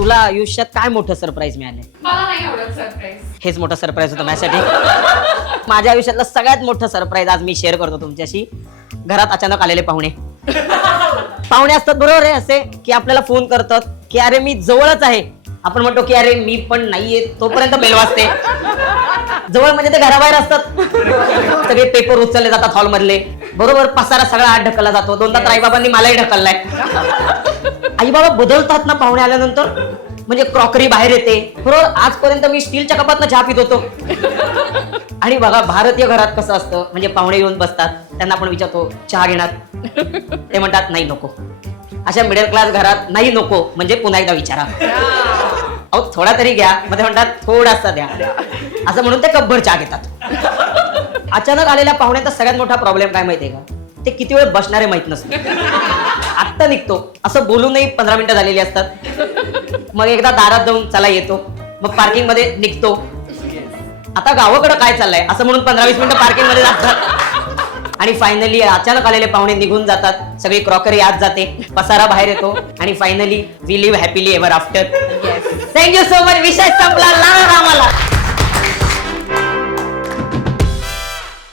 तुला आयुष्यात काय मोठं सरप्राईज मिळालंय? मला नाही आवडत सरप्राईज. हेच मोठं सरप्राईज होतं माझ्यासाठी. माझ्या आयुष्यातलं सगळ्यात मोठं सरप्राईज आज मी शेअर करतो तुमच्याशी. घरात अचानक आलेले पाहुणे. पाहुणे असतात बरोबर आहे असे की आपल्याला फोन करतात की अरे मी जवळच आहे. आपण म्हणतो की अरे मी पण नाहीये, तोपर्यंत बेल वाजते. जवळ म्हणजे ते घराबाहेर असतात. सगळे पेपर उचलले जातात हॉल मधले, बरोबर पसारा सगळा आत ढकलला जातो. दोनदा तर आईबाबांनी मलाही ढकललाय. आई बाबा बदलतात ना पाहुणे आल्यानंतर, म्हणजे क्रॉकरी बाहेर येते. बरोबर आजपर्यंत मी स्टीलच्या कपातनं चहा पित होतो. आणि बघा भारतीय घरात कसं असतं, म्हणजे पाहुणे येऊन बसतात, त्यांना आपण विचारतो चहा घेणार, ते म्हणतात नाही नको. अशा मिडल क्लास घरात नाही नको म्हणजे पुन्हा एकदा विचारा, अहो थोडा तरी घ्या, मग ते म्हणतात थोडासा द्या, असं म्हणून ते कपभर चहा घेतात. अचानक आलेल्या पाहुण्याचा सगळ्यात मोठा प्रॉब्लेम काय माहितीये का? ते किती वेळ बसणारे माहित नसतं. आत्ता निघतो असं बोलूनही 15 मिनिटं झालेली असतात. मग एकदा दारात जाऊन चला येतो, मग पार्किंग मध्ये निघतो. आता गावाकडे काय चाललंय असं म्हणून 15-20 मिनिटं पार्किंग मध्ये जातात. आणि फायनली अचानक आलेले पाहुणे निघून जातात. सगळी क्रॉकरी आत जाते, पसारा बाहेर येतो आणि finally we live happily ever after. Thank you so much. विषय संपला. आम्हाला